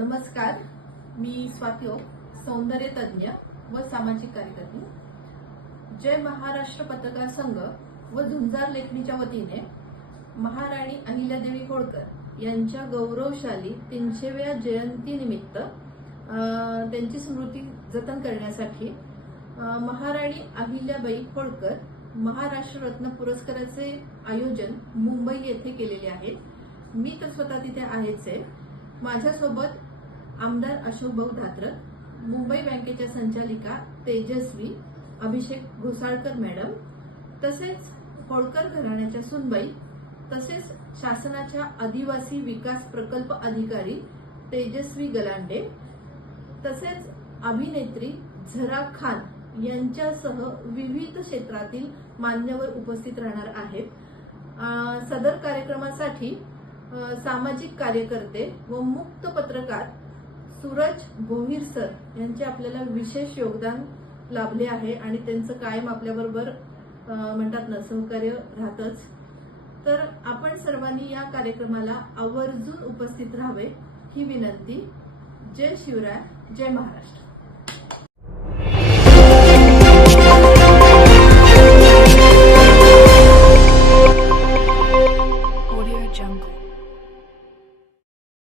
नमस्कार मी स्वाती ओक, सौंदर्य तज्ज्ञ व सामाजिक कार्यकर्ती. जय महाराष्ट्र पत्रकार संघ व झुंजार लेखणीच्या वतीने महाराणी अहिल्यादेवी होळकर यांच्या गौरवशाली तीनशेव्या जयंतीनिमित्त त्यांची स्मृती जतन करण्यासाठी महाराणी अहिल्याबाई होळकर महाराष्ट्र रत्न पुरस्काराचे आयोजन मुंबई येथे केलेले आहे. मी तर स्वतः तिथे आहेच आहे. माझ्यासोबत आमदार अशोक भाऊ धात्र मुंबई बँकेच्या संचालिका तेजस्वी अभिषेक घोसाळकर मॅडम तसेच होळकर घराण्याच्या सुनबाई तसेच शासनाच्या आदिवासी विकास प्रकल्प अधिकारी तेजस्वी गलांडे तसेच अभिनेत्री झरा खान यांच्यासह विविध क्षेत्रातील मान्यवर उपस्थित राहणार आहेत. सदर कार्यक्रमासाठी सामाजिक कार्यकर्ते व मुक्त पत्रकार सूरज गोमीर सर यांचे आपल्याला विशेष योगदान लाभले आहे आणि त्यांचं कायम आपल्याबरोबर म्हणतात ना सहकार्य राहतच. तर आपण सर्वांनी या कार्यक्रमाला आवर्जून उपस्थित राहावे ही विनंती. जय शिवराय जय महाराष्ट्र. Jungle.